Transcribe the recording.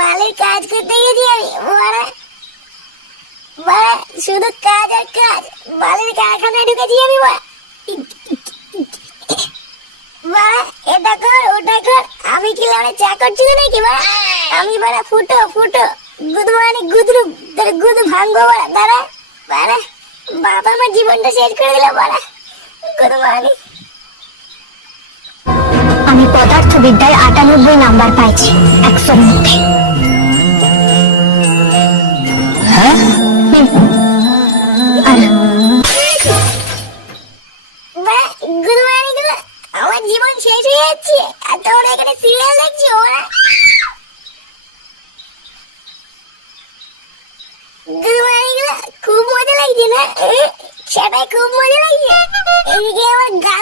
বালের কাজ করতে গেছি আমি বাড়া। বাড়া শুধু কাজ আর কাজ, বালের কারখানায় ঢুকেছি আমি বাড়া। বাড়া এটা কর ওটা কর, আমি কি লাউড়া চাকর ছিল নাকি বাড়া? আমি বাড়া ফুটো ফুটো গুদু মানে গুদরু, তোর গুদু ভাঙবো বাড়া দাঁড়া। বাড়া বাবা আমার জীবনটা শেষ করে দিল বাড়া গুদু মানে। আমি পদার্থবিদ্যায় 98 নাম্বার পাইছি 100-এর মধ্যে। হ্যাঁ আর বাড়া গুদু মানে গুলো আমার জীবন শেষ হয়ে যাচ্ছে আর তোমরা এখানে সিরিয়াল দেখছি ওরা। গুদু মানে গুলো খুব মজা লাগছে না? সেটাই খুব মজা লাগছে। এদিকে আমার গা